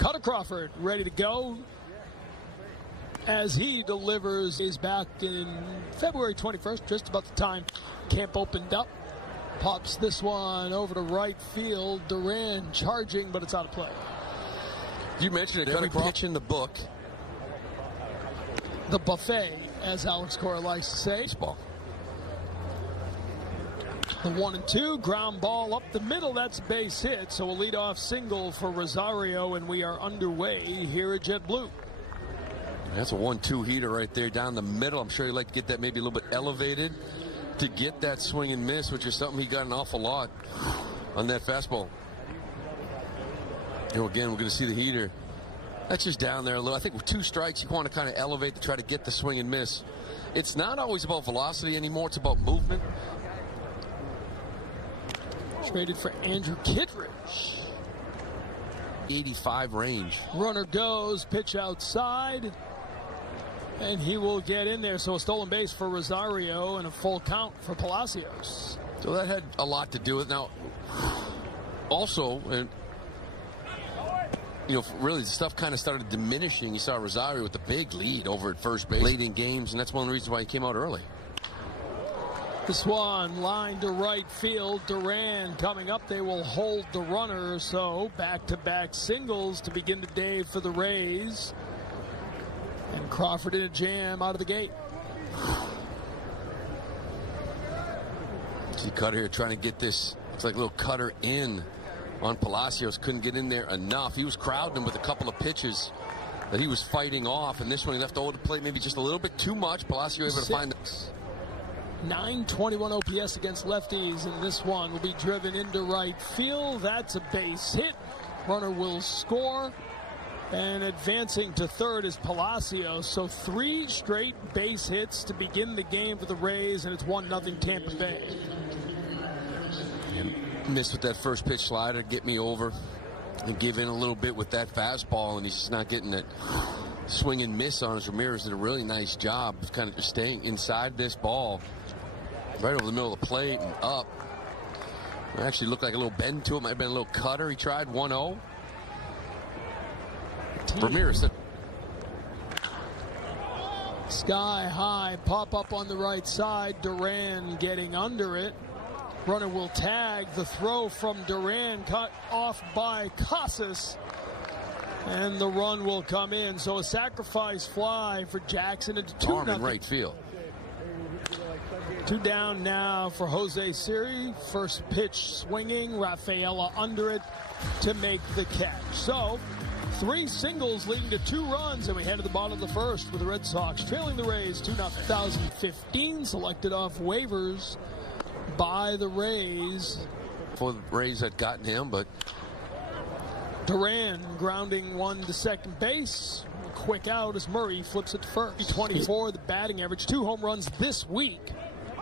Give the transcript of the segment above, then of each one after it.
Cutter Crawford ready to go as he delivers his back in February 21st, just about the time camp opened up. Pops this one over to right field. Duran charging, but it's out of play. You mentioned it, every pitch in the book. The buffet, as Alex Cora likes to say. Baseball. The 1-2, ground ball up the middle. That's a base hit. So a leadoff single for Rosario, and we are underway here at JetBlue. That's a 1-2 heater right there down the middle. I'm sure he'd like to get that maybe a little bit elevated to get that swing and miss, which is something he got an awful lot on that fastball. You know, again, we're going to see the heater. That's just down there a little. I think with 2 strikes, you want to kind of elevate to try to get the swing and miss. It's not always about velocity anymore. It's about movement. Traded for Andrew Kittredge. 85 range. Runner goes, pitch outside. And he will get in there. So a stolen base for Rosario and a full count for Palacios. So that had a lot to do with it. Now, also, and you know, really the stuff kind of started diminishing. You saw Rosario with the big lead over at first base late in games, and that's one of the reasons why he came out early. This one line to right field. Duran coming up. They will hold the runner. So back-to-back singles to begin the day for the Rays. And Crawford in a jam out of the gate. See Cutter here trying to get this. It's like a little cutter in on Palacios. Couldn't get in there enough. He was crowding him with a couple of pitches that he was fighting off. And this one he left over the plate maybe just a little bit too much. Palacios able to find it. 921 OPS against lefties, and this one will be driven into right field. That's a base hit. Runner will score. And advancing to third is Palacios. So 3 straight base hits to begin the game for the Rays, and it's 1-0 Tampa Bay. And missed with that first pitch slider, get me over, and give in a little bit with that fastball, and he's just not getting that swing and miss on us. Ramirez did a really nice job of kind of just staying inside this ball, right over the middle of the plate and up. It actually looked like a little bend to it. Might have been a little cutter. He tried 1-0. Ramirez. Sky high, pop up on the right side. Duran getting under it. Runner will tag. The throw from Duran cut off by Casas. And the run will come in. So a sacrifice fly for Jackson into 2-0. In right field. 2 down now for Jose Siri. First pitch swinging. Rafaela under it to make the catch. So 3 singles leading to 2 runs, and we head to the bottom of the first with the Red Sox trailing the Rays 2-0. 2015 selected off waivers by the Rays. For the Rays had gotten him, but Duran grounding one to second base. Quick out as Murray flips it to first. 24 the batting average. 2 home runs this week.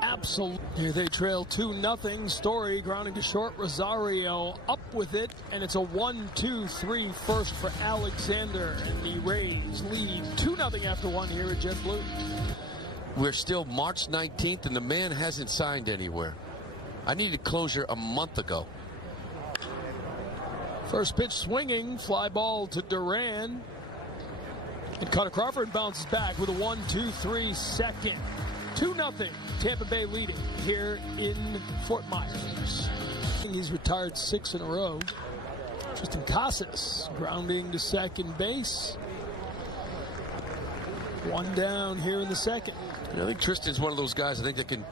Absolutely. Here they trail 2-0. Story grounding to short. Rosario up with it, and it's a 1-2-3 first for Alexander, and the Rays lead 2-0 after 1 here at JetBlue. We're still March 19th, and the man hasn't signed anywhere. I needed closure a month ago. First pitch swinging, fly ball to Duran, and Cutter Crawford bounces back with a 1-2-3 second. 2-0 Tampa Bay leading here in Fort Myers. He's retired 6 in a row. Tristan Casas grounding to second base. 1 down here in the second. I think Tristan's one of those guys I think that can,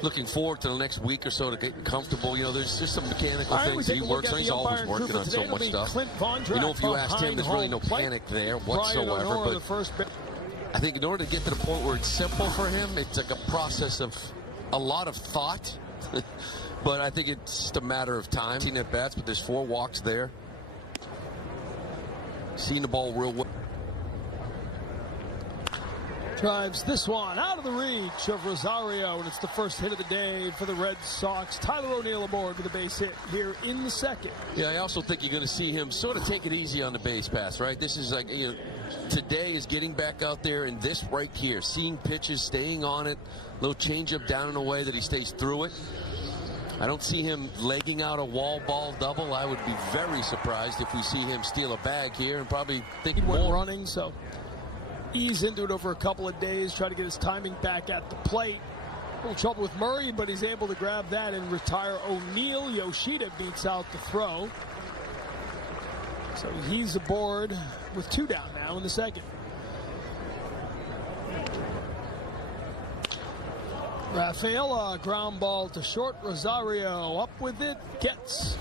looking forward to the next week or so to get comfortable. You know, there's just some mechanical things that he works on. He's always working on so much stuff. You know, if you asked him, there's really no panic there whatsoever. But I think in order to get to the point where it's simple for him, it's like a process of a lot of thought. But I think it's just a matter of time. 18 at bats, but there's 4 walks there. Seeing the ball real well. Drives this one out of the reach of Rosario, and it's the first hit of the day for the Red Sox. Tyler O'Neill aboard with a base hit here in the second. Yeah, I also think you're going to see him sort of take it easy on the base pass, right? This is like, you know, today is getting back out there, and this right here, seeing pitches, staying on it, little changeup down and away that he stays through it. I don't see him legging out a wall ball double. I would be very surprised if we see him steal a bag here and probably think more. Running, so ease into it over a couple of days, try to get his timing back at the plate. A little trouble with Murray, but he's able to grab that and retire O'Neill. Yoshida beats out the throw. So he's aboard with 2 down now in the second. Rafaela, ground ball to short. Rosario up with it, gets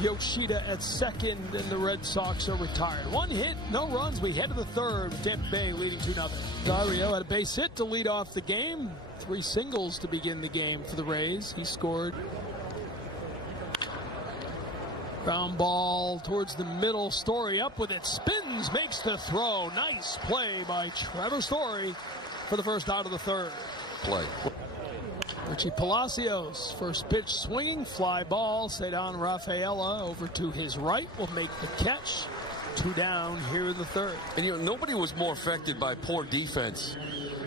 Yoshida at second, and the Red Sox are retired. 1 hit, no runs. We head to the third with Tampa Bay leading 2-0. Rosario had a base hit to lead off the game. 3 singles to begin the game for the Rays. He scored. Ground ball towards the middle. Story up with it. Spins, makes the throw. Nice play by Trevor Story for the first out of the third. Play. Richie Palacios, first pitch swinging, fly ball. Cedon Rafaela over to his right will make the catch. 2 down here in the third. And you know, nobody was more affected by poor defense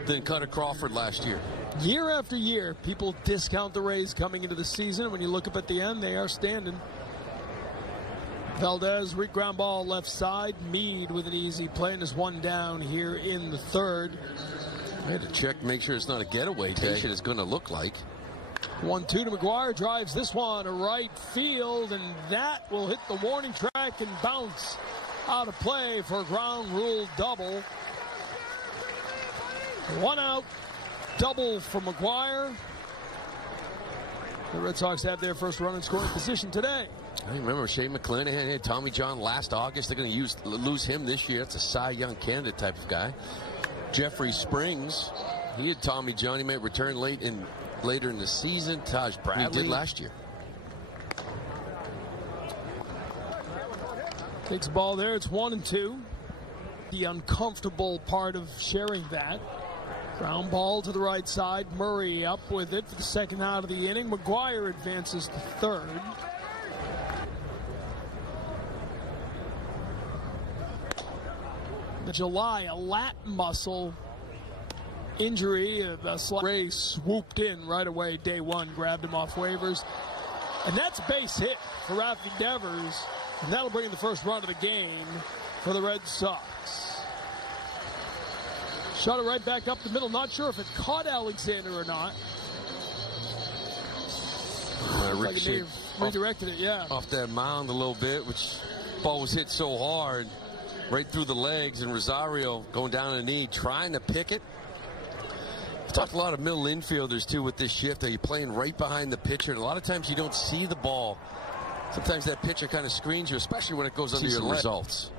than Cutter Crawford last year. Year after year, people discount the Rays coming into the season. When you look up at the end, they are standing. Valdez, weak ground ball left side. Meade with an easy play and is 1 down here in the third. I had to check, make sure it's not a getaway day. It's going to look like. 1-2 to McGuire, drives this one to right field, and that will hit the warning track and bounce out of play for a ground rule double. 1 out, double for McGuire. The Red Sox have their first run in scoring position today. I remember Shane McClanahan had Tommy John last August. They're going to lose him this year. That's a Cy Young candidate type of guy. Jeffrey Springs, he had Tommy John. He might return later in the season. Taj Bradley he did last year. Takes the ball there. It's 1-2. The uncomfortable part of sharing that. Ground ball to the right side. Murray up with it for the second out of the inning. McGuire advances to third. July, a lat muscle injury. Ray swooped in right away day 1, grabbed him off waivers. And that's base hit for Rafi Devers. And that'll bring in the first run of the game for the Red Sox. Shot it right back up the middle. Not sure if it caught Alexander or not. Like it may have redirected it, yeah. Off that mound a little bit, which ball was hit so hard. Right through the legs, and Rosario going down on a knee, trying to pick it. I've talked a lot of middle infielders, too, with this shift. That you're playing right behind the pitcher, and a lot of times you don't see the ball. Sometimes that pitcher kind of screens you, especially when it goes under your results.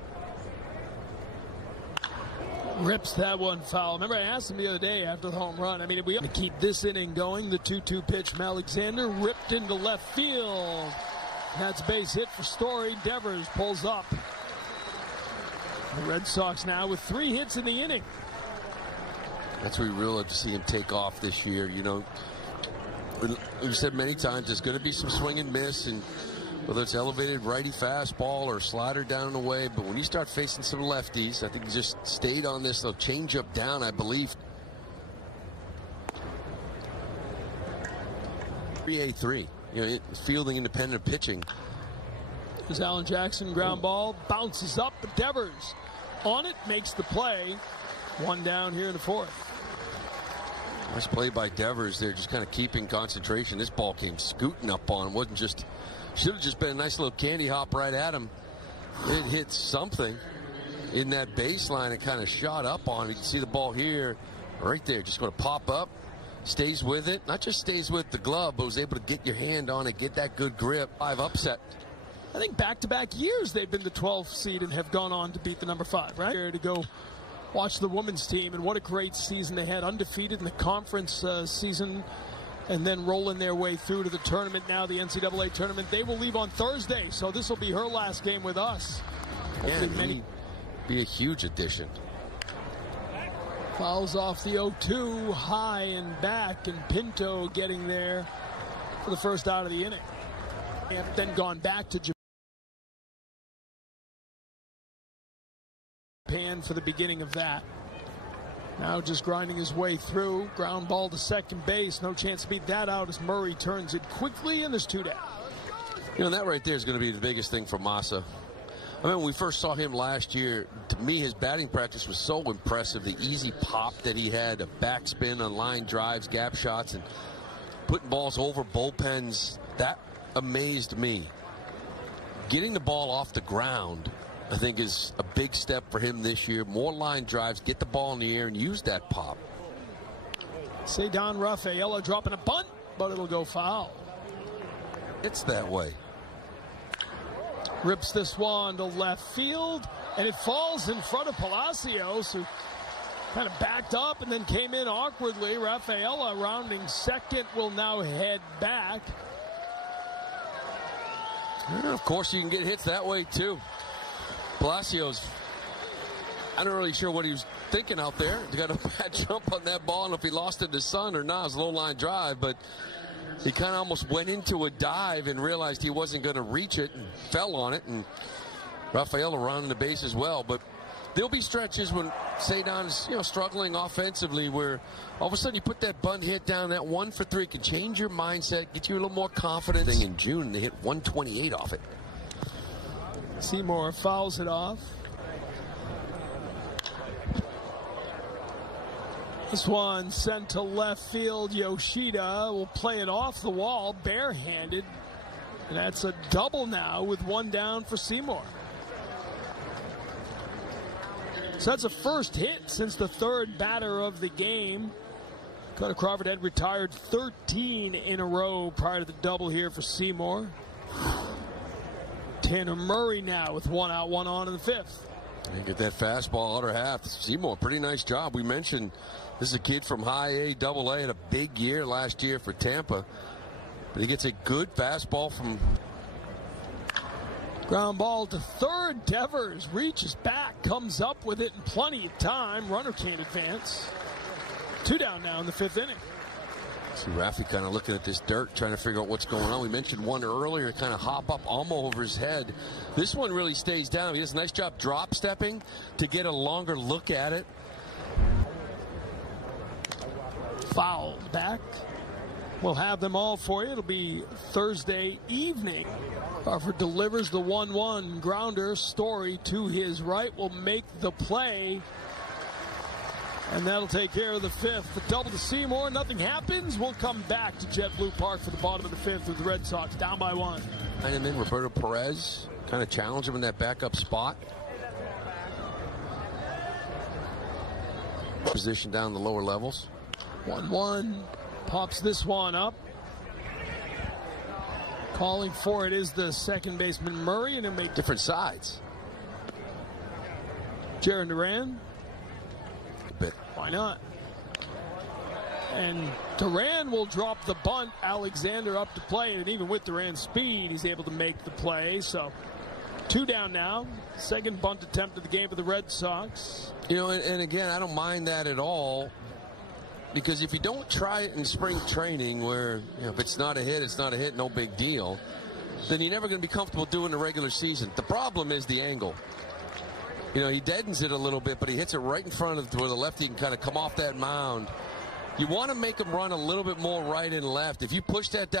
Rips that one foul. Remember, I asked him the other day after the home run. I mean, if we want to keep this inning going, the 2-2 pitch from Alexander ripped into left field. That's base hit for Story. Devers pulls up. The Red Sox now with 3 hits in the inning. That's what we really love to see him take off this year. You know, we've said many times there's going to be some swing and miss, and whether it's elevated righty fastball or slider down and away. But when you start facing some lefties, I think he just stayed on this change up down, I believe. 3-3. You know, fielding independent pitching. There's Alan Jackson, ground ball, bounces up, but Devers on it, makes the play. 1 down here in the fourth. Nice play by Devers there, just kind of keeping concentration. This ball came scooting up on him. Wasn't just, should have just been a nice little candy hop right at him. It hit something in that baseline. It kind of shot up on him. You can see the ball here, right there, just going to pop up. Stays with it. Not just stays with the glove, but was able to get your hand on it, get that good grip. 5 upset. I think back-to-back years they've been the 12th seed and have gone on to beat the number 5, right? Here to go watch the women's team, and what a great season they had, undefeated in the conference season, and then rolling their way through to the tournament now, the NCAA tournament. They will leave on Thursday, so this will be her last game with us. Yeah, be a huge addition. Fouls off the 0-2, high and back, and Pinto getting there for the first out of the inning. And then gone back to Japan for the beginning of that. Now just grinding his way through. Ground ball to second base. No chance to beat that out as Murray turns it quickly, and there's 2 down. You know, that right there is going to be the biggest thing for Massa. I mean, when we first saw him last year, to me, his batting practice was so impressive. The easy pop that he had, a backspin on line drives, gap shots, and putting balls over bullpens, that amazed me. Getting the ball off the ground, I think, is a big step for him this year. More line drives, get the ball in the air, and use that pop. Cedar Rafaela dropping a bunt, but it'll go foul. It's that way. Rips this one to left field, and it falls in front of Palacios, who kind of backed up and then came in awkwardly. Rafaela, rounding second, will now head back. Yeah, of course, you can get hits that way, too. Palacios, I'm not really sure what he was thinking out there. He got a bad jump on that ball, and if he lost it to the sun or not, it was a low-line drive, but he kind of almost went into a dive and realized he wasn't going to reach it and fell on it, and Rafaela rounding the base as well. But there'll be stretches when Cedar is, struggling offensively, where all of a sudden you put that bunt hit down, that 1 for 3 can change your mindset, get you a little more confidence. In June, they hit 128 off it. Seymour fouls it off. This one sent to left field. Yoshida will play it off the wall, barehanded. And that's a double now with 1 down for Seymour. So that's a first hit since the 3rd batter of the game. Connor Crawford had retired 13 in a row prior to the double here for Seymour. Tanner Murray now with 1 out, 1 on in the 5th. And get that fastball outer half. Seymour, pretty nice job. We mentioned this is a kid from high A, double A, had a big year last year for Tampa. But he gets a good fastball from... Ground ball to third. Devers reaches back, comes up with it in plenty of time. Runner can't advance. 2 down now in the 5th inning. See Raffy kind of looking at this dirt, trying to figure out what's going on. We mentioned one earlier, kind of hop up almost over his head. This one really stays down. He does a nice job drop stepping to get a longer look at it. Fouled back. We'll have them all for you. It'll be Thursday evening. Crawford delivers the 1-1 grounder. Story to his right will make the play. And that'll take care of the 5th. The double to Seymour. Nothing happens. We'll come back to JetBlue Park for the bottom of the 5th with the Red Sox down by 1. And then Roberto Perez kind of challenged him in that backup spot. Position down the lower levels. 1-1. Pops this one up. Calling for it is the second baseman Murray, and he'll make different sides. Jarren Duran. A bit. Why not? And Duran will drop the bunt. Alexander up to play, and even with Duran's speed, he's able to make the play. So 2 down now. Second bunt attempt of the game for the Red Sox. And again, I don't mind that at all. Because if you don't try it in spring training where, if it's not a hit, it's not a hit, no big deal, then you're never going to be comfortable doing the regular season. The problem is the angle. He deadens it a little bit, but he hits it right in front of where the lefty can kind of come off that mound. You want to make him run a little bit more right and left. If you push that down